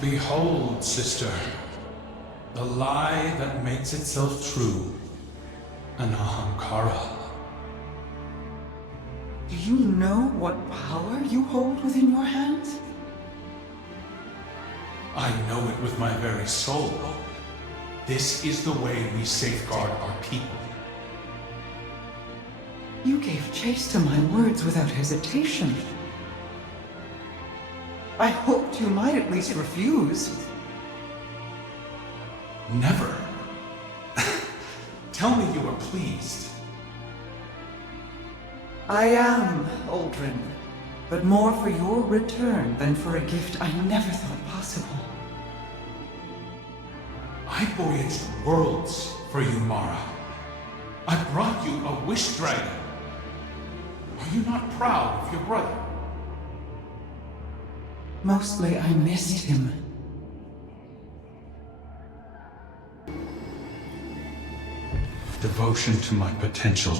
Behold, sister, the lie that makes itself true, an Ahamkara. Do you know what power you hold within your hands? I know it with my very soul. This is the way we safeguard our people. You gave chase to my words without hesitation. I hoped you might at least refuse. Never. Tell me you are pleased. I am, Uldren, but more for your return than for a gift I never thought possible. I voyaged worlds for you, Mara. I brought you a wish dragon. Are you not proud of your brother? Mostly I missed him. Devotion to my potential.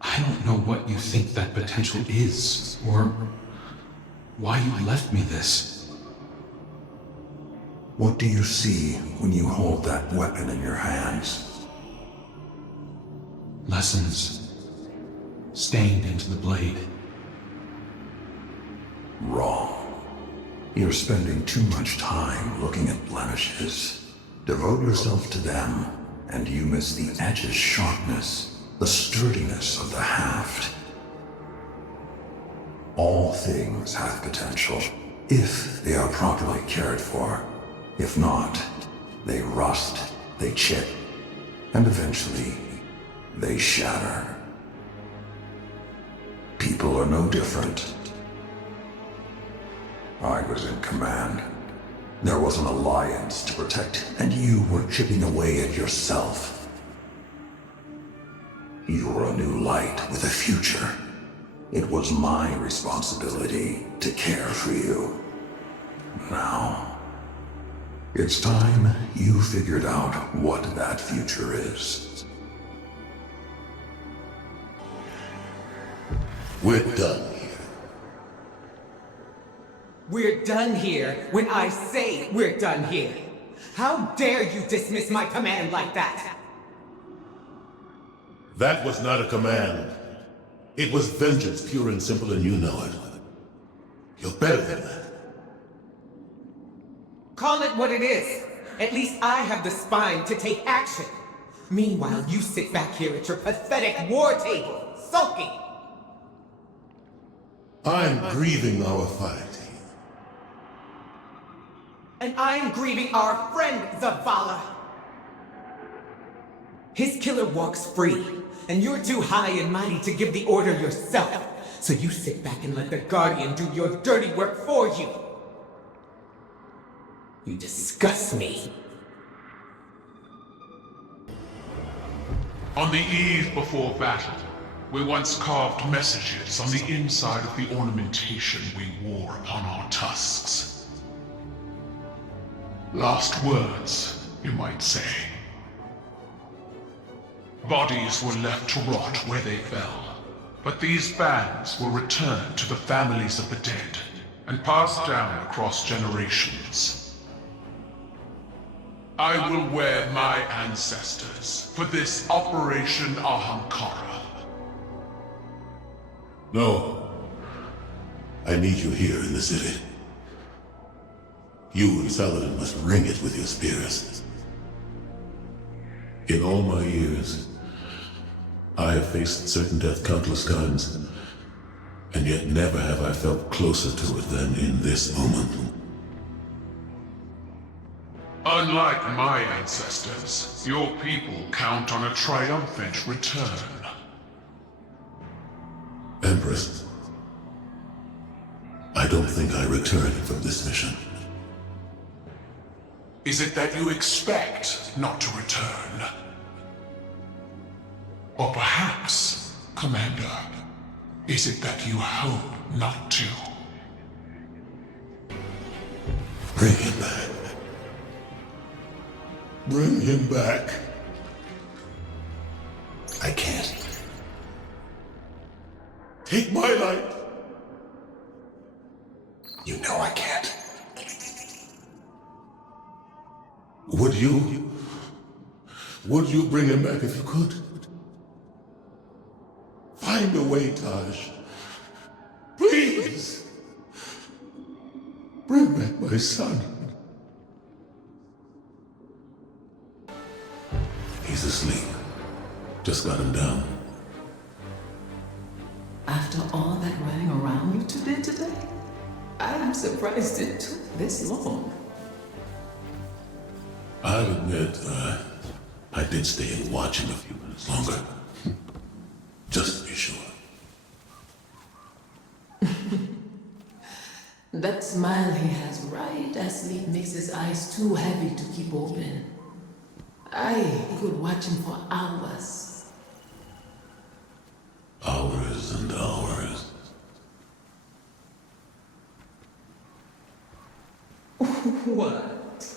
I don't know what you think that potential is, or why you left me this. What do you see when you hold that weapon in your hands? Lessons stained into the blade. Wrong. You're spending too much time looking at blemishes. Devote yourself to them, and you miss the edge's sharpness, the sturdiness of the haft. All things have potential, if they are properly cared for. If not, they rust, they chip, and eventually, they shatter. People are no different. I was in command. There was an alliance to protect, and you were chipping away at yourself. You were a new light with a future. It was my responsibility to care for you. Now, it's time you figured out what that future is. We're done. We're done here when I say we're done here. How dare you dismiss my command like that? That was not a command. It was vengeance, pure and simple, and you know it. You're better than that. Call it what it is. At least I have the spine to take action. Meanwhile, you sit back here at your pathetic war table, sulking. I'm grieving our fight. And I'm grieving our friend, Zavala. His killer walks free, and you're too high and mighty to give the order yourself. So you sit back and let the Guardian do your dirty work for you. You disgust me. On the eve before battle, we once carved messages on the inside of the ornamentation we wore upon our tusks. Last words, you might say. Bodies were left to rot where they fell, but these bands were returned to the families of the dead and passed down across generations. I will wear my ancestors for this Operation Ahamkara. No. I need you here in the city. You and Saladin must ring it with your spears. In all my years, I have faced certain death countless times, and yet never have I felt closer to it than in this moment. Unlike my ancestors, your people count on a triumphant return. Empress, I don't think I return from this mission. Is it that you expect not to return? Or perhaps, Commander, is it that you hope not to? Bring him back. Bring him back. I can't. Take my light. You know I can't. Would you bring him back if you could? Find a way, Taj. Please! Bring back my son. He's asleep. Just got him down. After all that running around you two did today, I'm surprised it took this long. I'll admit, I did stay and watch him a few minutes longer. Just to be sure. That smile he has right as sleep makes his eyes too heavy to keep open. I could watch him for hours. Hours and hours. What?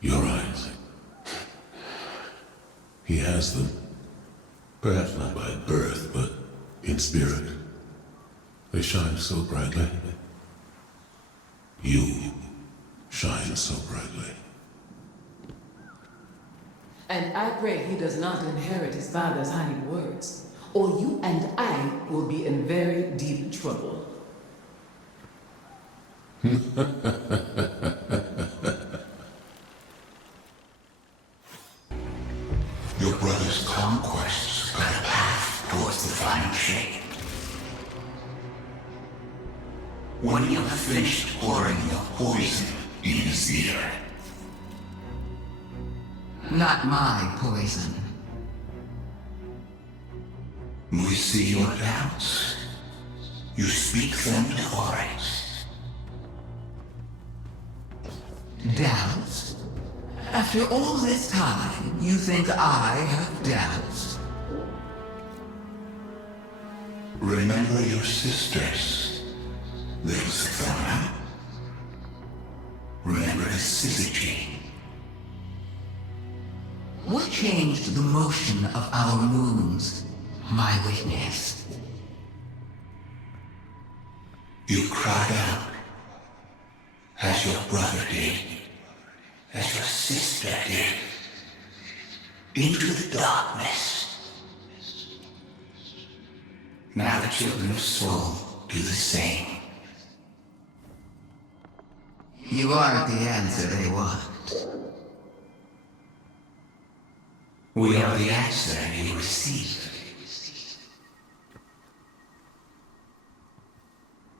Your eyes. He has them. Perhaps not by birth, but in spirit. They shine so brightly. You shine so brightly. And I pray he does not inherit his father's honeyed words, or you and I will be in very deep trouble. Your brother's conquests got a path towards the final shape. When you have finished pouring your poison in his ear. Not my poison. We see your doubts. You speak them to Oryx. Doubts? After all this time, you think I have doubts? Remember your sisters. There was Safiya. Remember the Syzygy. What changed the motion of our moons, my witness? You cried out, as your brother did, as your sister did, into the darkness. Now the children of Sol do the same. You aren't the answer they want. We are the answer you receive.